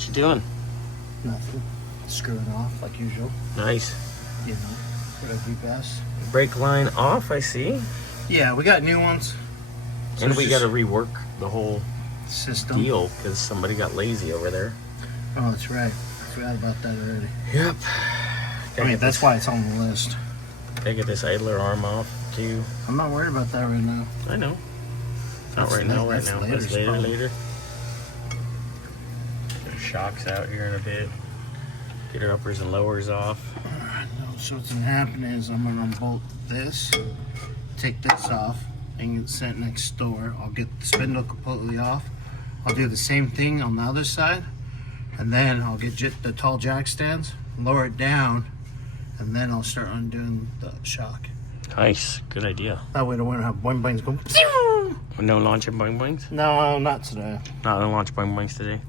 What you doing? Nothing. Screwing off like usual. Nice. You know, what I do best. Brake line off, I see. Yeah, we got new ones. So And it's we just got to rework the whole system. deal because somebody got lazy over there. Oh, that's right. I forgot about that already. Yep. I mean, that's why it's on the list. Gotta get this idler arm off too. I'm not worried about that right now. I know. Not That's right now. that's That's later. probably. Later. Get our shocks out here in a bit. Get our uppers and lowers off. Alright, no, so what's gonna happen is I'm gonna unbolt this, take this off, and set it next door. I'll get the spindle completely off. I'll do the same thing on the other side, and then I'll get the tall jack stands, lower it down, and then I'll start undoing the shock. Nice. Good idea. That way I don't want to have boing boings go. No launching boing boings? No, not today. Not no launch boing boings today.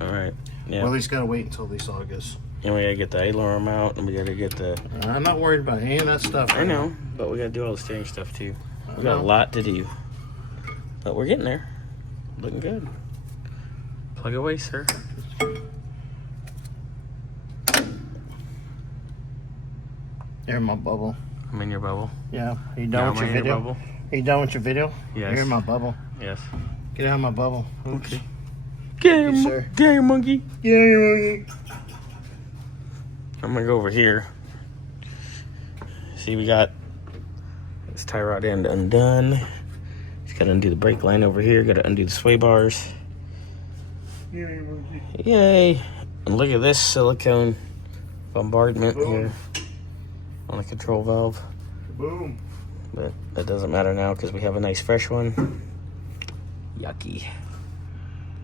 All right. Yeah. Well, at least gotta wait until this August. And we gotta get the idler arm out, and we gotta get the. I'm not worried about any of that stuff. I know, but we gotta do all the steering stuff too. We got a know. lot to do, but we're getting there. Looking good. Plug away, sir. You're in my bubble. I'm in your bubble. Yeah. Are you Now done with am I your in your video? bubble? Are you done with your video? Yes. You're in my bubble. Yes. Get out of my bubble. Oops. Okay. Get Yes, him, sir. get him, monkey. Yeah. I'm gonna go over here. See, we got this tie rod end undone. Just gotta undo the brake line over here. Gotta undo the sway bars. Yay! And look at this silicone bombardment here on the control valve. Boom. But that doesn't matter now because we have a nice fresh one. Yucky.